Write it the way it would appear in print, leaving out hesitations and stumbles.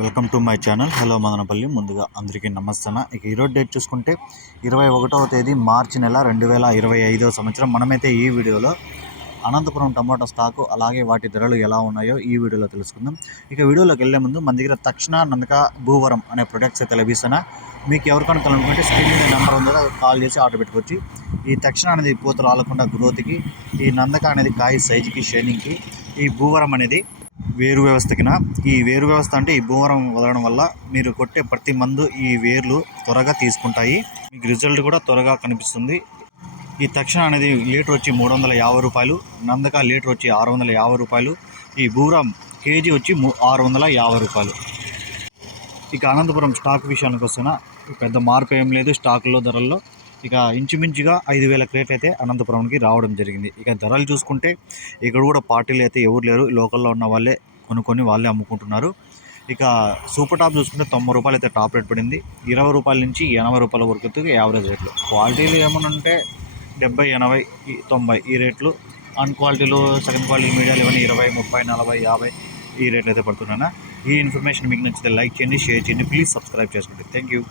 Welcome to my channel. Hello Madanapalle. ముందుగా అందరికీ నమస్తే. ఇక ఈరోజు డేట్ చూసుకుంటే 21వ తేదీ మార్చి నెల 2025వ సంవత్సరం. మనమైతే ఈ వీడియోలో అనంతపురం టమాటా స్టాకు అలాగే వాటి ధరలు ఎలా ఉన్నాయో ఈ వీడియోలో తెలుసుకుందాం. ఇక వీడియోలోకి వెళ్ళే ముందు మన దగ్గర తక్షణ నందక భూవరం అనే ప్రొడక్ట్స్ అయితే లభిస్తున్నా. మీకు ఎవరికైనా కనుక్కుంటే స్క్రీన్ మీద నెంబర్ ఉందో కాల్ చేసి ఆర్డర్ పెట్టుకోవచ్చు. ఈ తక్షణ అనేది పూత రాలకుండా గ్రోత్కి, ఈ నందక అనేది కాయ సైజుకి, షైనింగ్కి, ఈ భూవరం అనేది వేరు వ్యవస్థకిన. ఈ వేరు వ్యవస్థ అంటే ఈ భూవరం వదలడం వల్ల మీరు కొట్టే ప్రతి మందు ఈ వేర్లు త్వరగా తీసుకుంటాయి, మీకు రిజల్ట్ కూడా త్వరగా కనిపిస్తుంది. ఈ తక్షణ అనేది లీటర్ వచ్చి 350 రూపాయలు, నందక లీటర్ వచ్చి 650 రూపాయలు, ఈ భూవరం కేజీ వచ్చి 650 రూపాయలు. ఇక అనంతపురం స్టాక్ విషయానికి వస్తున్నా పెద్ద మార్పు ఏం లేదు స్టాకుల్లో ధరల్లో. ఇక ఇంచుమించుగా 5,000 క్రేట్ అయితే అనంతపురంకి రావడం జరిగింది. ఇక ధరలు చూసుకుంటే ఇక్కడ కూడా పార్టీలు అయితే ఎవరు లేరు, లోకల్లో ఉన్న వాళ్ళే కొనుక్కొని వాళ్ళే అమ్ముకుంటున్నారు. ఇక సూపర్ టాప్ చూసుకుంటే 90 రూపాయలు అయితే టాప్ రేట్ పడింది. 20 రూపాయల నుంచి 80 రూపాయల వరకు యావరేజ్ రేట్లు. క్వాలిటీలు ఏమన్నా ఉంటే 70, 80, 90 ఈ రేట్లు. అన్ క్వాలిటీలు, సెకండ్ క్వాలిటీ మీడియాలు ఇవన్నీ 20, 30, 40, 50 ఈ రేట్లు అయితే పడుతున్నాయి. ఈ ఇన్ఫర్మేషన్ మీకు నచ్చితే లైక్ చేయండి, షేర్ చేయండి, ప్లీజ్ సబ్స్క్రైబ్ చేసుకోండి. Thank you.